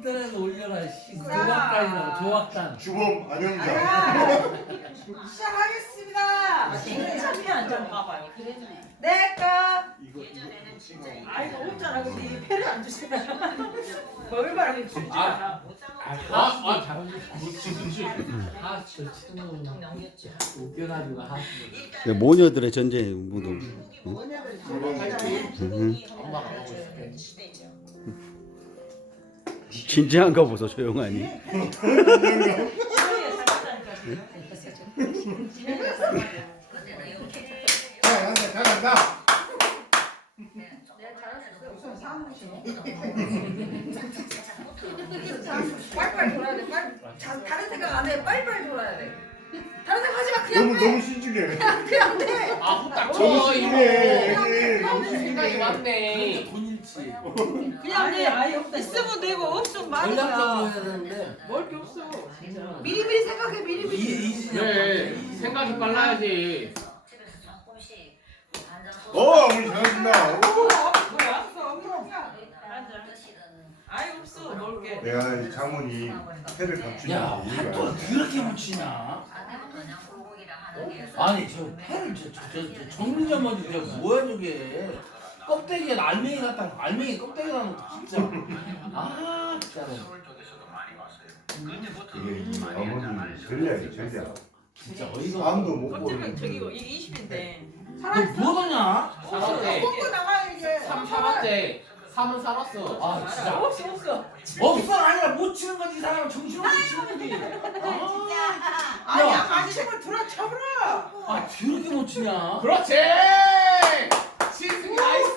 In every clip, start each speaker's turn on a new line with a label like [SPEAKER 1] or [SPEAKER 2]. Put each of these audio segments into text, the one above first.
[SPEAKER 1] 인터넷에 올려라. 씨. 조각단이라고 조각단.
[SPEAKER 2] 주범 안영자.
[SPEAKER 3] 자, 시작하겠습니다.
[SPEAKER 4] 참여한 좀 봐봐요.
[SPEAKER 3] 내가
[SPEAKER 2] 이거 이거
[SPEAKER 3] 아이고 없잖아. 근데 이 패를 안 주시나? 얼마나 주지 않아.
[SPEAKER 1] 아, 아, 아, 웃겨가지고 하수.
[SPEAKER 5] 그 모녀들의 전쟁 무도.
[SPEAKER 1] 엄마가 하고 있을게.
[SPEAKER 5] 진지한 거 보소 조용하니.
[SPEAKER 2] 자, 간다, 자, 간다.
[SPEAKER 3] 빨리빨리 돌아야 돼. 빨리. 자, 다른 생각 안 해. 빨리빨리 돌아야 돼. 다른 생각 하지 마. 그냥
[SPEAKER 2] 너무 신중해.
[SPEAKER 3] 그냥 돼.
[SPEAKER 1] 아, 후딱
[SPEAKER 2] 너무 신중해.
[SPEAKER 1] 너무
[SPEAKER 2] 너무
[SPEAKER 1] 생각이
[SPEAKER 2] 신중해.
[SPEAKER 1] 많네. 돈 일치.
[SPEAKER 3] 그냥 돼. 아예 없다. 있으면 되고 없으면 많은
[SPEAKER 1] 전략적으로
[SPEAKER 3] 거야.
[SPEAKER 1] 해야 되는데.
[SPEAKER 3] 뭘게 없어. 미리미리 생각해. 미리미리.
[SPEAKER 1] 이, 이
[SPEAKER 6] 그래 생각이 빨라야지
[SPEAKER 2] 어. 오.
[SPEAKER 3] 뭐야? 없어. 없어. 아예 없어. 뭘게.
[SPEAKER 2] 내가 이 장모니 패를 감추는
[SPEAKER 1] 야,
[SPEAKER 2] 이유가
[SPEAKER 1] 핫도그 그렇게 못 치냐? 아니, 저 패를 저, 저, 저, 저 정리점 어디 저 뭐야 저게? 껍데기에 알맹이 같다. 알맹이 껍데기 나는 거 진짜. 아, 진짜로.
[SPEAKER 2] 이게 이 어머니 전략이 전략.
[SPEAKER 1] 진짜 어이가.
[SPEAKER 2] 마음도 못
[SPEAKER 3] 껍질은
[SPEAKER 2] 보는.
[SPEAKER 3] 저기 이게 20인데.
[SPEAKER 1] 너 뭐하냐?
[SPEAKER 6] 살았대
[SPEAKER 3] 먹고 나가 이제.
[SPEAKER 6] 3 살았대 3은 살았어
[SPEAKER 1] 아, 진짜.
[SPEAKER 3] 없어 없어.
[SPEAKER 1] 없어 아니라 못 치는 거지 이 사람은 정신없이 치는 거지. 아,
[SPEAKER 3] 아니
[SPEAKER 1] 야.
[SPEAKER 3] 아저씨를 들어 쳐버려.
[SPEAKER 1] 아, 더럽게 못 치냐?
[SPEAKER 6] 그렇지 시승 나이스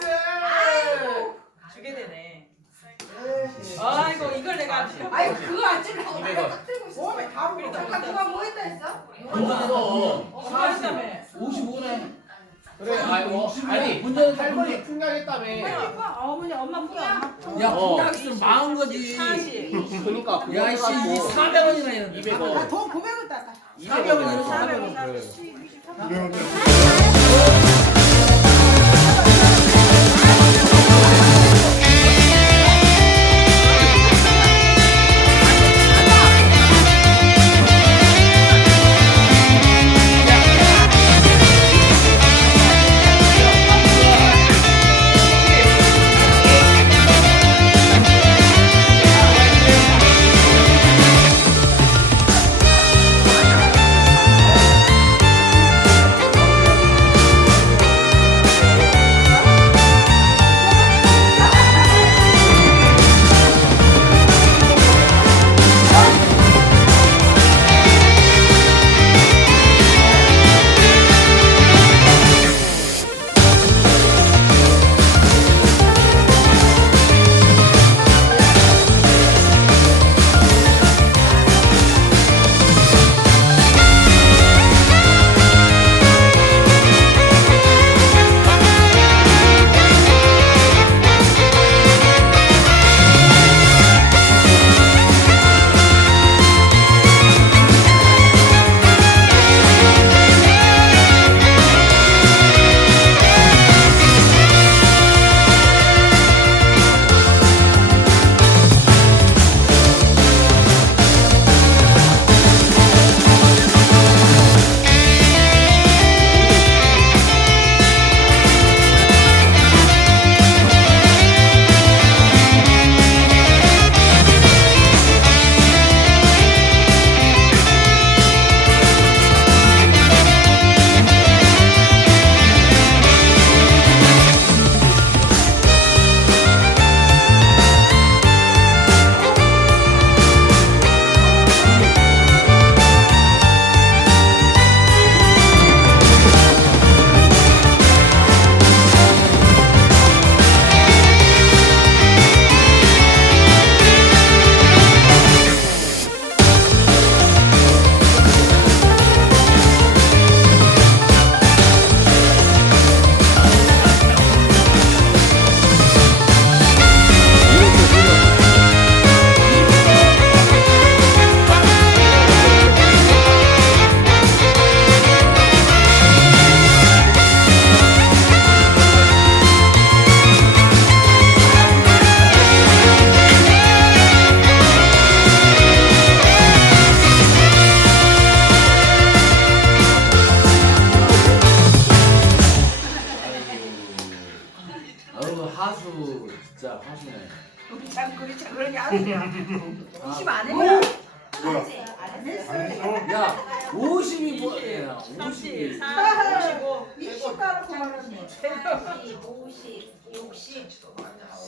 [SPEAKER 3] 주게 되네. 아이고 이걸 내가 아이고 그거 안 찍으려고 내가 딱 들고 있어. 몸에 다 오고 잠깐 그거 뭐 했다 했어?
[SPEAKER 1] 운전했어.
[SPEAKER 3] 잘했다며.
[SPEAKER 1] 55네.
[SPEAKER 6] 그래 아이고 아니
[SPEAKER 1] 운전은
[SPEAKER 6] 할머니 풍량했다며
[SPEAKER 3] 어머니 엄마 뭐야?
[SPEAKER 1] 야,
[SPEAKER 6] 어.
[SPEAKER 1] 있으면 망한 거지.
[SPEAKER 3] 사실.
[SPEAKER 6] 그니까 그거
[SPEAKER 1] 야, 씨, 이
[SPEAKER 6] 해가지고
[SPEAKER 1] 400원이나 했는데.
[SPEAKER 6] 200원
[SPEAKER 3] 돈 900원 땄다.
[SPEAKER 1] 400원 이랬어,
[SPEAKER 3] 400원.
[SPEAKER 1] 400원.
[SPEAKER 2] 그러
[SPEAKER 3] 그리 참 그러니 아니야. 20 안? 했나?
[SPEAKER 2] 뭐야? 안안
[SPEAKER 3] 했어.
[SPEAKER 2] 했어?
[SPEAKER 1] 야, 50이 뭐야? 50이.
[SPEAKER 3] 45, 20 따르고 말았네.
[SPEAKER 7] 40, 50, 60,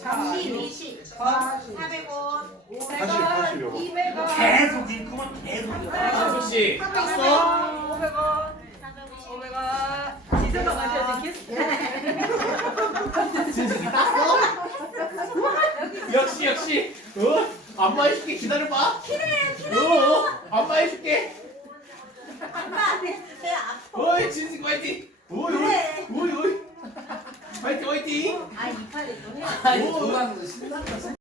[SPEAKER 3] 30,
[SPEAKER 7] 20,
[SPEAKER 3] 40,
[SPEAKER 7] 400원,
[SPEAKER 3] 100원, 200원,
[SPEAKER 1] 계속 읽구만 계속.
[SPEAKER 6] 혹시
[SPEAKER 3] 300원, 500원, 500원. 안마 해줄게. 기다려봐. 기다려 기다려 안마 해줄게. 안마 안돼 배 아파.
[SPEAKER 6] 어이 진식 화이팅. 오이 그래. 오이 오이. 오이 화이팅 화이팅. 아이 팔에 또 해. 아니, 오. 돌아가는 신난다.